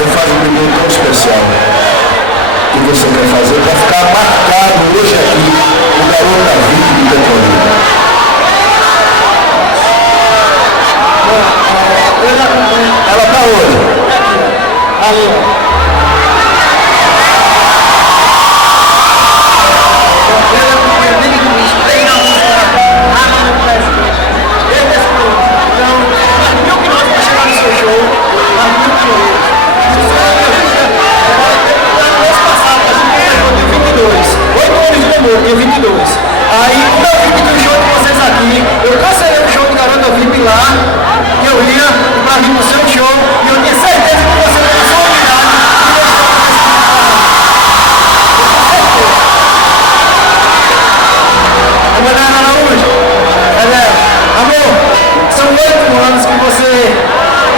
Você faz um pedido tão especial que você quer fazer para ficar marcado hoje aqui o garoto da vida do Petrolina. Ela está onde? Ali. Dia 22. Aí, quando eu vi que tinha o show de vocês aqui, eu cancelei o show do Garota VIP lá, que eu ia pra vir no seu show, e eu tinha certeza que você era só unidade e eu estava Araújo, amor, são 8 anos que você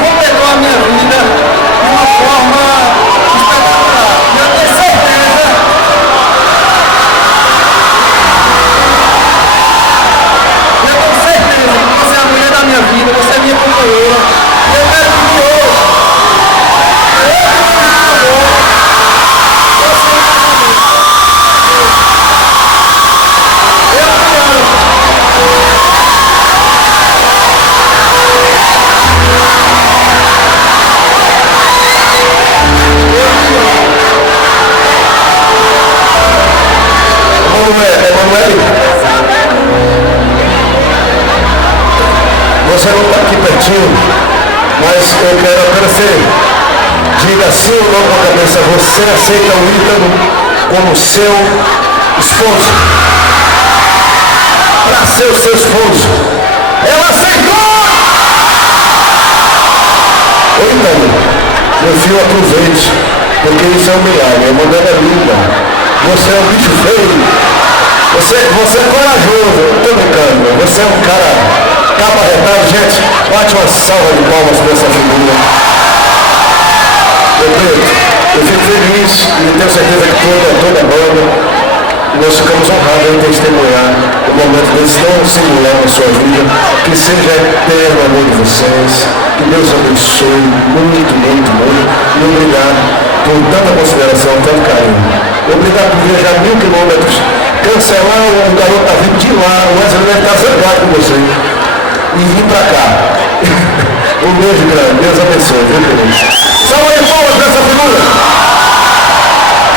completou a minha vida de uma forma espetacular. E eu tenho certeza. Minha vida, você é minha companheira, e eu quero que hoje você não está aqui pertinho, mas eu quero agradecer. Diga sim ou não com a cabeça, você aceita o Ítalo como seu esposo? Para ser o seu esposo. Ela aceitou! Ô Ítalo, meu filho, aproveite, porque isso é um milagre, a mulher é linda. Você é um bicho feio. Você é corajoso, eu estou brincando, você é um cara capa retada, gente, bate uma salva de palmas para essa figura. Meu Pedro, eu fico feliz e tenho certeza que toda a banda, nós ficamos honrados em testemunhar um momento desse tão singular na sua vida, que seja eterno o amor de vocês, que Deus abençoe muito, muito, muito, e obrigado por tanta consideração, tanto carinho. Obrigado por viajar 1000 quilômetros, cancelar o garoto da vida de lá, o Wesley deve estar zangado com você. E vir pra cá. Um beijo grande. Deus abençoe, viu, querido? Salve aí, palmas.